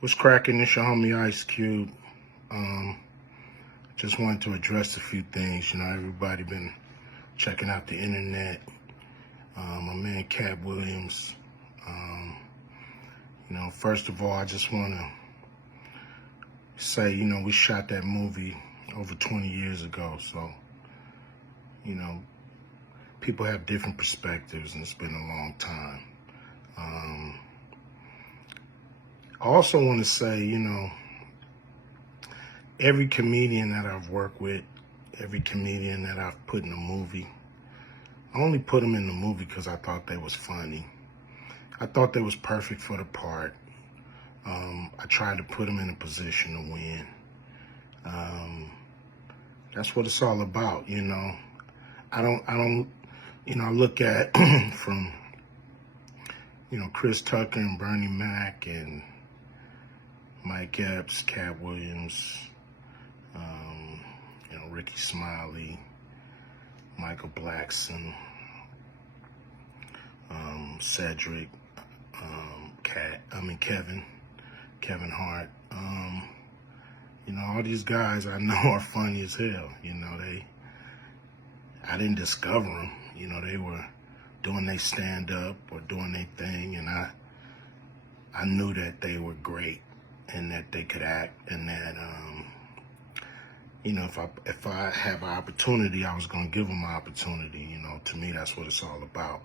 What's cracking? It's your homie Ice Cube. Just wanted to address a few things. You know, everybody been checking out the internet. My man Katt Williams. First of all, I just want to say, we shot that movie over 20 years ago. So, people have different perspectives, and it's been a long time. I also want to say, every comedian that I've worked with, every comedian that I've put in a movie, I only put them in the movie because I thought they was funny. I thought they was perfect for the part. I tried to put them in a position to win. That's what it's all about, I look at from, Chris Tucker and Bernie Mac and Mike Epps, Katt Williams, Ricky Smiley, Michael Blackson, Cedric, Kevin Hart. All these guys I know are funny as hell. I didn't discover them. They were doing their stand-up or doing their thing, and I knew that they were great and that they could act, and that if I have an opportunity, I was gonna give them an opportunity. To me, that's what it's all about.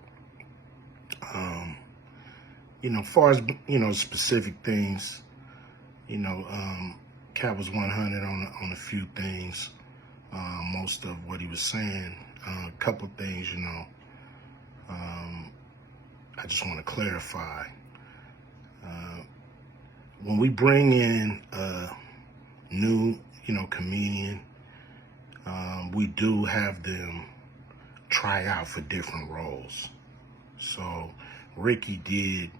As far as specific things, Katt was 100 on a few things. Most of what he was saying, a couple things, I just want to clarify. When we bring in a new, comedian, we do have them try out for different roles. So Ricky did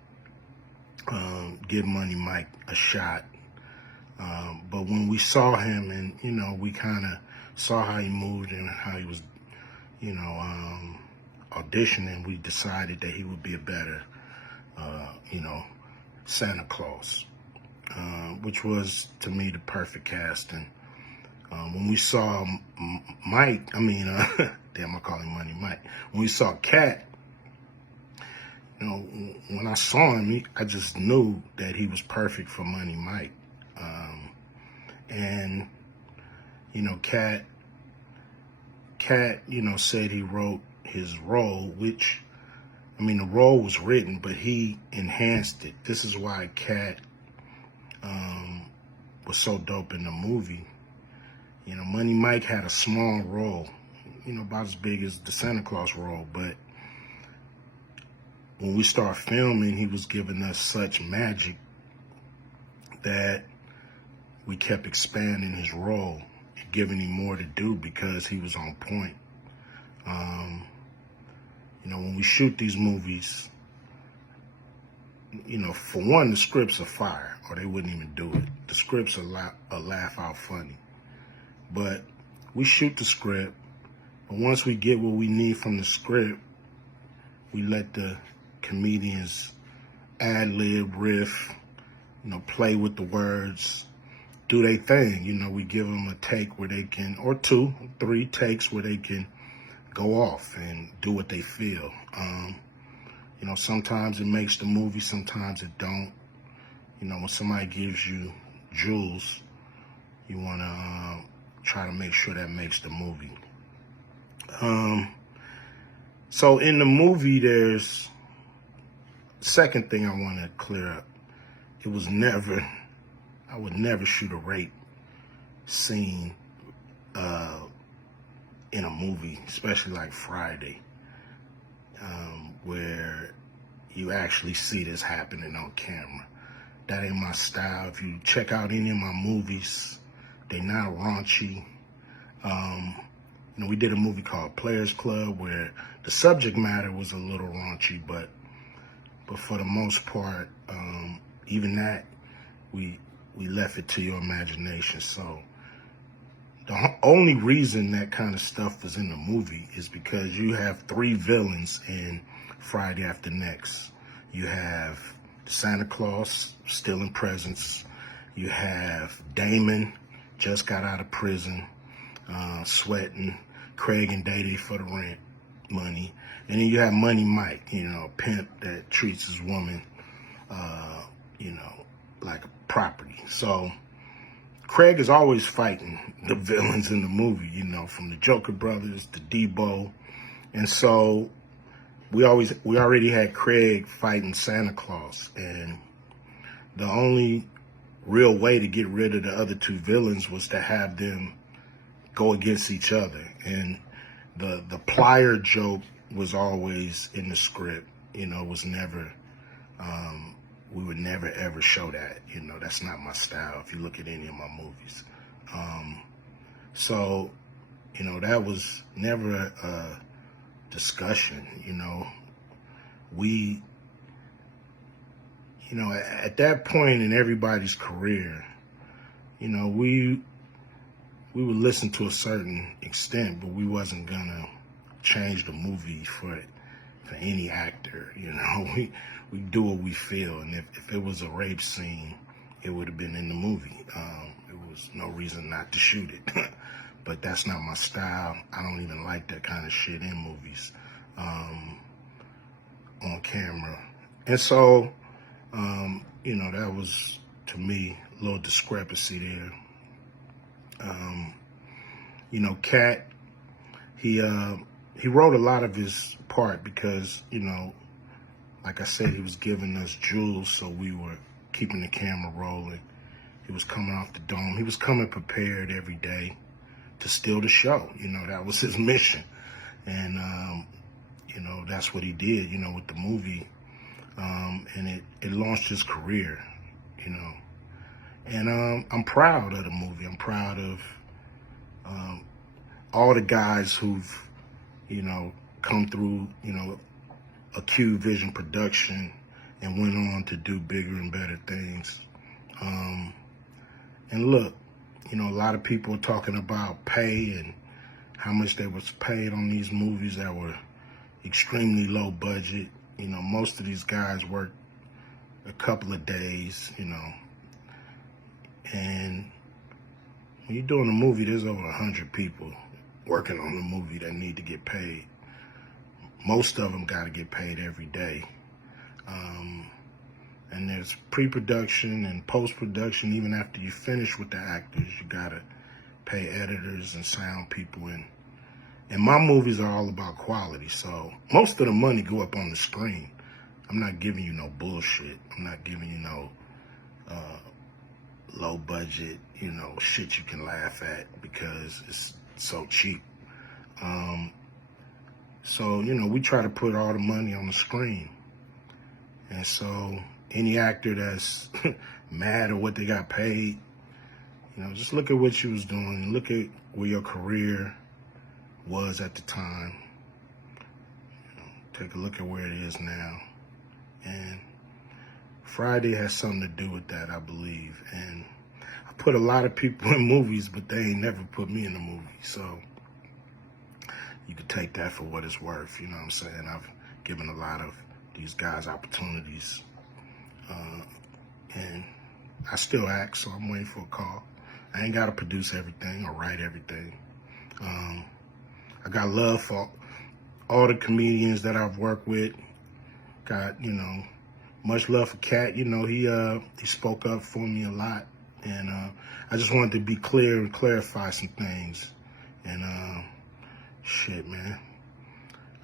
give Money Mike a shot. But when we saw him and, we kind of saw how he moved and how he was, auditioning, we decided that he would be a better, Santa Claus, which was, to me, the perfect casting. When we saw Mike, damn, I call him Money Mike. When we saw Katt, when I saw him, I just knew that he was perfect for Money Mike. And, Katt, said he wrote his role, which, the role was written, but he enhanced it. This is why Katt was so dope in the movie. Money Mike had a small role, about as big as the Santa Claus role, but when we started filming, he was giving us such magic that we kept expanding his role, giving him more to do because he was on point. When we shoot these movies, for one, the scripts are fire, or they wouldn't even do it. The scripts are laugh out funny. But we shoot the script, but once we get what we need from the script, we let the comedians ad-lib, riff, play with the words, do their thing. We give them a take where they can, or 2, 3 takes where they can go off and do what they feel. Sometimes it makes the movie, sometimes it don't. When somebody gives you jewels, you want to try to make sure that makes the movie. So in the movie, there's second thing I want to clear up. I would never shoot a rape scene in a movie, especially like Friday, where you actually see this happening on camera. That ain't my style. If you check out any of my movies, they're not raunchy. We did a movie called Players Club where the subject matter was a little raunchy, but for the most part, even that, we left it to your imagination. So the only reason that kind of stuff was in the movie is because you have 3 villains in Friday After Next. You have Santa Claus stealing presents. You have Damon, just got out of prison, sweating. Craig and Day for the rent money. And then you have Money Mike, a pimp that treats his woman, like a property. So Craig is always fighting the villains in the movie, from the Joker brothers to Debo. And so we already had Craig fighting Santa Claus. And the only real way to get rid of the other two villains was to have them go against each other. And the plier joke was always in the script, was never, we would never ever show that, that's not my style if you look at any of my movies. So, that was never a discussion, we, at that point in everybody's career, we would listen to a certain extent, but we wasn't gonna change the movie for any actor. We do what we feel, and if it was a rape scene, it would have been in the movie. There was no reason not to shoot it. But that's not my style. I don't even like that kind of shit in movies, on camera. And so, that was, to me, a little discrepancy there. Katt, he wrote a lot of his part because, like I said, he was giving us jewels, so we were keeping the camera rolling. He was coming off the dome. He was coming prepared every day to steal the show. That was his mission. And, that's what he did, with the movie. And it launched his career, And I'm proud of the movie. I'm proud of all the guys who've, come through, a Q Vision production and went on to do bigger and better things. And look, a lot of people are talking about pay and how much they was paid on these movies that were extremely low budget. Most of these guys work a couple of days, and when you're doing a movie, there's over 100 people working on the movie that need to get paid. Most of them got to get paid every day. And there's pre-production and post-production. Even after you finish with the actors, you got to pay editors and sound people. And my movies are all about quality. So most of the money go up on the screen. I'm not giving you no bullshit. I'm not giving you no low budget, shit you can laugh at because it's so cheap. So, we try to put all the money on the screen. And so any actor that's mad at what they got paid, just look at what you was doing. Look at where your career was at the time. Take a look at where it is now. And Friday has something to do with that, I believe. And I put a lot of people in movies, but they ain't never put me in a movie. So you could take that for what it's worth. You know what I'm saying? I've given a lot of these guys opportunities. And I still act, so I'm waiting for a call. I ain't got to produce everything or write everything. I got love for all the comedians that I've worked with. Got, much love for Katt. He spoke up for me a lot. And I just wanted to be clear and clarify some things. And shit, man.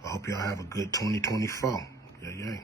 I hope y'all have a good 2024. Yeah.